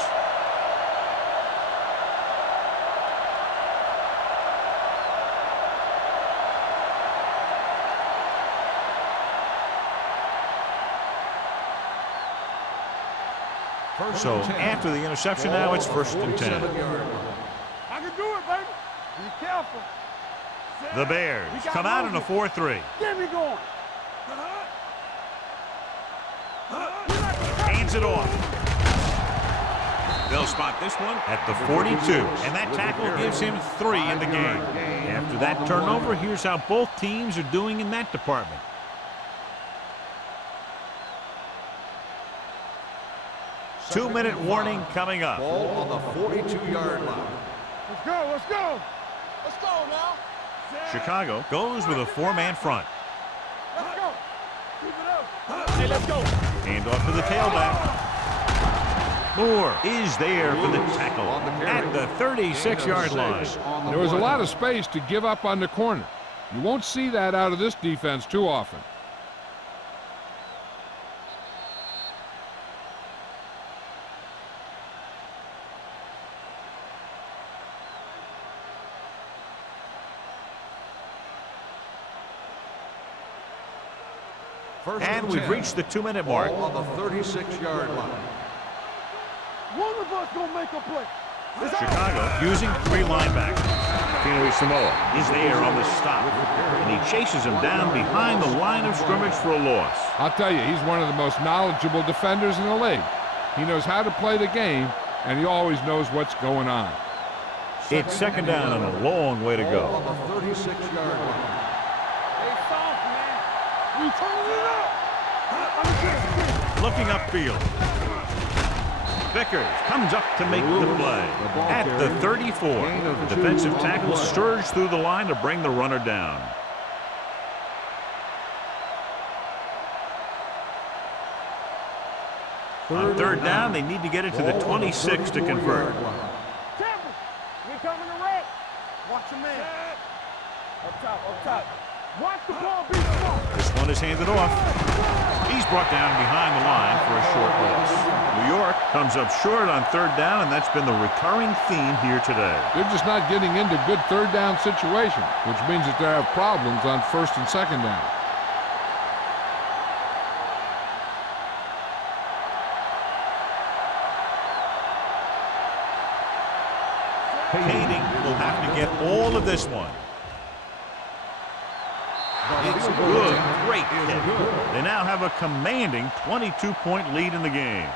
So after the interception, now it's 1st and 10. I can do it, baby. Be careful. The Bears come out in a 4-3. Get me going. Hands it off. They'll spot this one at the 42, and that tackle gives him 3 in the game. After that turnover, here's how both teams are doing in that department. Two-minute warning coming up. Ball on the 42-yard line. Let's go. Let's go now. Chicago goes with a 4-man front. Let's go. Keep it up. Hey, let's go. Hand off to the tailback. Moore is there for the tackle at the 36-yard line. There was a lot of space to give up on the corner. You won't see that out of this defense too often. And we've reached the 2-minute mark. Ball on the 36-yard line. One of us gonna make a play. Chicago using 3 linebackers. Tinoe Samoa is there on the stop, and he chases him down behind the line of scrimmage for a loss. I'll tell you, he's one of the most knowledgeable defenders in the league. He knows how to play the game, and he always knows what's going on. It's 2nd down and a long way to Ball go. on the 36-yard line. Hey, soft, man. We turning it up. Looking upfield. Vickers comes up to make the play at the 34. The defensive tackle surged through the line to bring the runner down. On third down, they need to get it to the 26 to convert. Careful. We coming to red. Watch your man. Up top, up top. Watch the ball be smart. This one is handed off. He's brought down behind the line for a short loss. New York comes up short on third down, and that's been the recurring theme here today. They're just not getting into good third down situations, which means that they have problems on first and second down. Kading will have to get all of this one. It's good. Great kick. They now have a commanding 22-point lead in the game.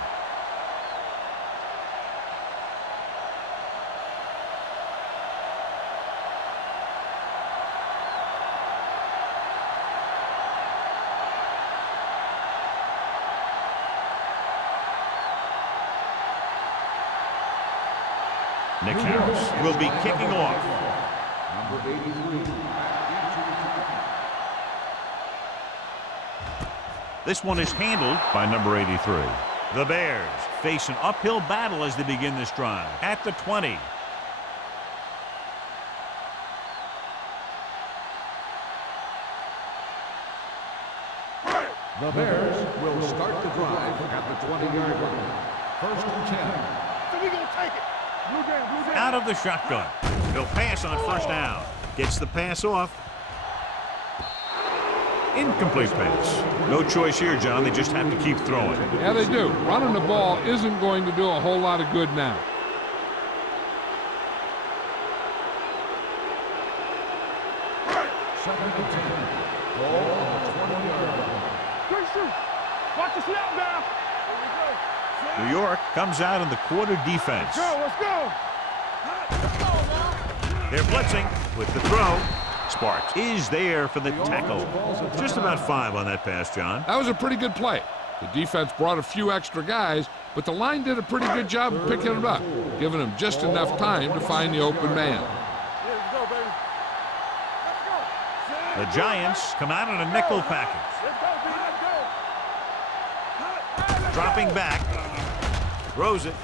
Nick Harris will be kicking off. Number 83. This one is handled by number 83. The Bears face an uphill battle as they begin this drive at the 20. The Bears will start the drive at the 20-yard line. First and 10. So we gonna take it. Blue game. Out of the shotgun. He'll pass on first down. Gets the pass off. Incomplete pass. No choice here, John. They just have to keep throwing. Yeah, they do. Running the ball isn't going to do a whole lot of good now. Second and 10. Ball on the 20-yard line. Good shoot. Watch the snap down. New York comes out in the quarter defense. Let's go. They're blitzing with the throw. Sparks is there for the tackle. Just about 5 on that pass, John. That was a pretty good play. The defense brought a few extra guys, but the line did a pretty good job of picking it up, giving them just enough time to find the open man. Let's go, baby. The Giants come out in a nickel package. Let's go, B. Let's go. Dropping back. Throws it.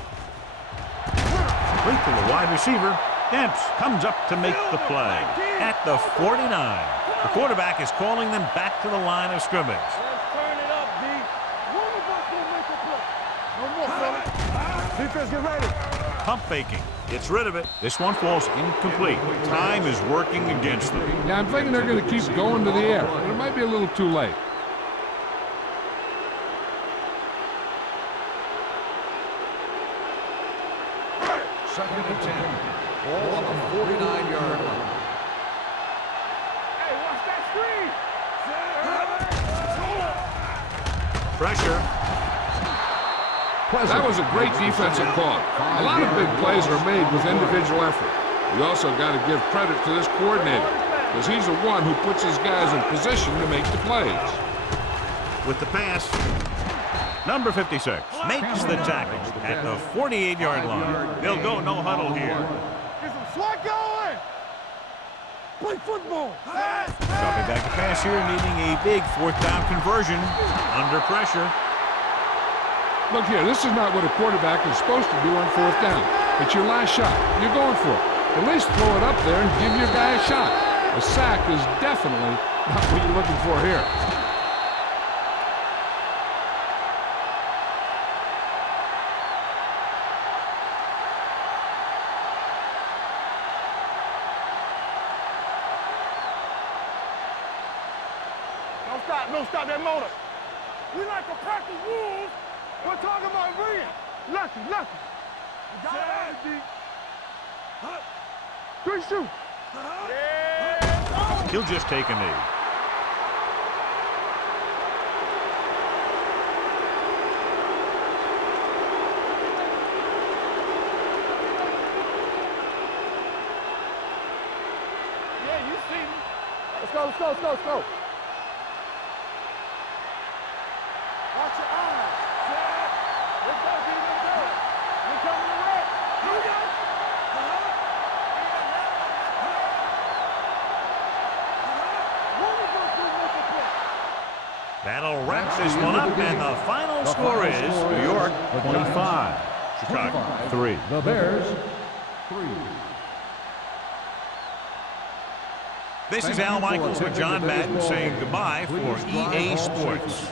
Complete to the wide receiver. Demps comes up to make the play at the 49. The quarterback is calling them back to the line of scrimmage. Let's turn it up, B. One of us will make a play. No more, fella. Defense, get ready. Pump faking. Gets rid of it. This one falls incomplete. Time is working against them. Yeah, I'm thinking they're going to keep going to the air, but it might be a little too late. Second and 10. Ball on the 49-yard line. Hey, watch that screen. Pressure. That was a great defensive call. A lot of big plays are made with individual effort. You also got to give credit to this coordinator, because he's the one who puts his guys in position to make the plays. With the pass, number 56 makes the tackle at the 48-yard line. They'll go no huddle here. Get some swat going. Play football. Dropping back to pass here, needing a big 4th down conversion under pressure. Look here, this is not what a quarterback is supposed to do on 4th down. It's your last shot. You're going for it. At least throw it up there and give your guy a shot. A sack is definitely not what you're looking for here. Don't stop that motor. We like to practice rules. We're talking about ring. Lucky. You got it, D. Good shoot. Yeah. He'll just take a knee. Yeah, you see me. Let's go. Watch your eyes. Let's go, D. Let's go. We're coming to red. Here we go. That'll wrap this one up, and the final score is New York 25, Chicago 3. The Bears 3. This is Al Michaels with John Madden saying goodbye for EA Sports.